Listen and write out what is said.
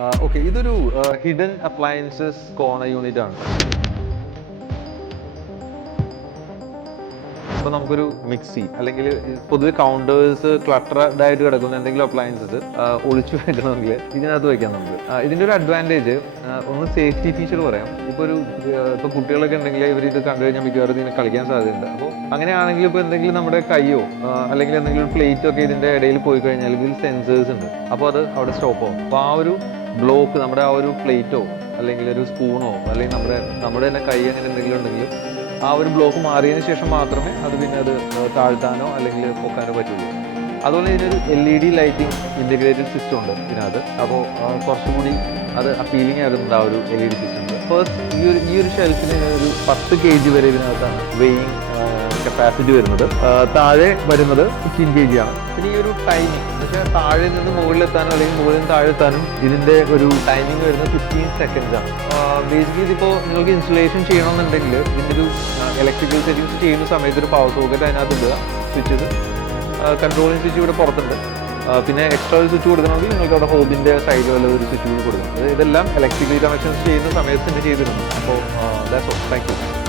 Okay, ഇതൊരു hidden appliances corner unit ആണ്. ഇപ്പോൾ നമുക്കൊരു മിക്സി അല്ലെങ്കിൽ പൊതുവെ കൗണ്ടേഴ്സ് ക്ലട്ടർഡ് ആയിട്ട് കിടക്കുന്ന എന്തെങ്കിലും അപ്ലയൻസസ് ഒളിച്ചു വെക്കണമെങ്കിൽ ഇതിനകത്ത് വയ്ക്കാം നമുക്ക്. ഇതിൻ്റെ ഒരു അഡ്വാൻറ്റേജ് ഒന്ന് സേഫ്റ്റി ഫീച്ചർ പറയാം. ഇപ്പോൾ കുട്ടികളൊക്കെ ഉണ്ടെങ്കിൽ ഇവർ ഇത് കണ്ടു കഴിഞ്ഞാൽ മിക്കവാറും ഇതിനെ കളിക്കാൻ സാധ്യതയുണ്ട്. അപ്പോൾ അങ്ങനെയാണെങ്കിൽ ഇപ്പോൾ എന്തെങ്കിലും നമ്മുടെ കൈയോ അല്ലെങ്കിൽ എന്തെങ്കിലും പ്ലേറ്റോ ഒക്കെ ഇതിൻ്റെ ഇടയിൽ പോയി കഴിഞ്ഞാൽ ഇതിൽ സെൻസേഴ്സ് ഉണ്ട്. അപ്പോൾ അത് അവിടെ സ്റ്റോപ്പ് ആവും. അപ്പോൾ ആ ഒരു ബ്ലോക്ക് നമ്മുടെ ആ ഒരു പ്ലേറ്റോ അല്ലെങ്കിൽ ഒരു സ്പൂണോ അല്ലെങ്കിൽ നമ്മുടെ തന്നെ കൈ അങ്ങനെ എന്തെങ്കിലും ഉണ്ടെങ്കിൽ ആ ഒരു ബ്ലോക്ക് മാറിയതിന് ശേഷം മാത്രമേ അത് പിന്നെ അത് താഴ്ത്താനോ അല്ലെങ്കിൽ പൊക്കാനോ പറ്റുള്ളൂ. അതുപോലെ ഇതിനൊരു LED ലൈറ്റിംഗ് ഇൻ്റഗ്രേറ്റഡ് സിസ്റ്റം ഉണ്ട് ഇതിനകത്ത്. അപ്പോൾ കുറച്ചുകൂടി അത് അപ്പീലിംഗ് ആകുന്നുണ്ട് ആ ഒരു LED സിസ്റ്റം. ഫസ്റ്റ് ഈ ഒരു ഷെൽഫിന് ഒരു 10 kg വരെ ഇതിനകത്താണ് വെയിങ് കപ്പാസിറ്റി വരുന്നത്. താഴെ വരുന്നത് 15 kg ആണ്. പിന്നെ ഈ ഒരു ടൈമിംഗ് പക്ഷേ താഴെ നിന്ന് മുകളിലെത്താനോ അല്ലെങ്കിൽ മുകളിൽ നിന്ന് താഴെ എത്താനും ഇതിൻ്റെ ഒരു ടൈമിംഗ് വരുന്നത് 15 seconds ആണ്. ബേസിക്കലി ഇതിപ്പോൾ നിങ്ങൾക്ക് ഇൻസ്റ്റലേഷൻ ചെയ്യണമെന്നുണ്ടെങ്കിൽ ഇതിൻ്റെ ഒരു ഇലക്ട്രിക്കൽ സെറ്റിംഗ്സ് ചെയ്യുന്ന സമയത്ത് ഒരു പവർ സോക്കറ്റ് അതിനകത്ത് ഇടുക, സ്വിച്ചസ് കൺട്രോളിംഗ് സ്വിച്ച് ഇവിടെ പുറത്തുണ്ട്. പിന്നെ എക്സ്ട്രാ ഒരു സ്വിച്ച് കൊടുക്കണമെങ്കിൽ നിങ്ങൾക്ക് അവിടെ ഹോബിൻ്റെ സൈഡിൽ വല്ല ഒരു സ്വിച്ച് കൂടി കൊടുക്കണം. ഇതെല്ലാം ഇലക്ട്രിക്കൽ കണക്ഷൻസ് ചെയ്യുന്ന സമയത്ത് തന്നെ ചെയ്തിരുന്നു. അപ്പോൾ ദാറ്റ്സ് ഓൾ. Thank you.